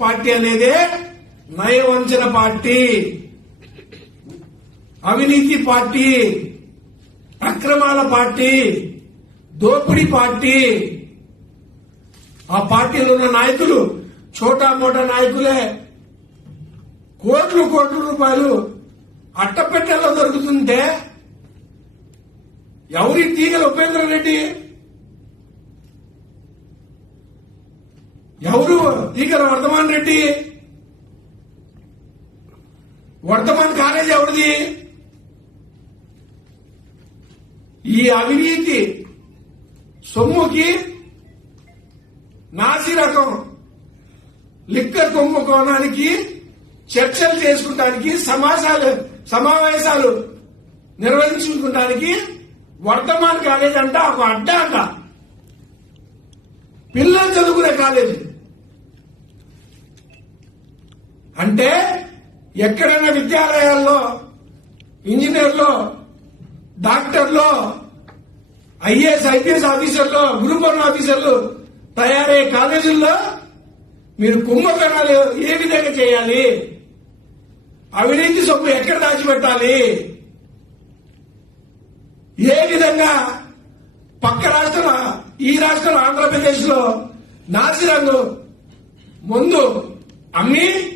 Party అనేదే నయవంచన party. అవినీతి పార్టీ అక్రమాల పార్టీ దోపిడీ పార్టీ. ఆ పార్టీలో ఉన్న నాయకులు చోటా మోటా నాయకులే. కోట్లు కోట్ల రూపాయలు అట్టపెట్టెల్లో దొరుకుతుంటే ఎవరి తీగల ఉపేంద్ర రెడ్డి? ఎవరు స్పీకర్ వర్ధమాన్ రెడ్డి. వర్ధమాన్ కాలేజ్ ఎవరిది? ఈ అవినీతి సొమ్ముకి నాసి రకం. లిక్కర్ కుంభకోణానికి చర్చలు చేసుకుంటానికి సమాసాలు సమావేశాలు నిర్వహించుకుంటానికి వర్ధమాన్ కాలేజ్ అంట ఒక అడ్డా అంట. పిల్లలు చదువుకునే కాలేజీ. అంటే ఎక్కడైనా విద్యాలయాల్లో ఇంజనీర్లో డాక్టర్లో ఐఏఎస్ ఐపీఎస్ ఆఫీసర్లో గ్రూప్ ఆఫీసర్లు తయారయ్యే కాలేజీల్లో మీరు కుంభకర్ణాలు ఏ విధంగా చేయాలి? అవినీతి సొమ్ము ఎక్కడ దాచిపెట్టాలి? ఏ విధంగా పక్క రాష్ట్రం ఈ రాష్ట్రం ఆంధ్రప్రదేశ్లో నాసిరంగు ముందు అమ్మి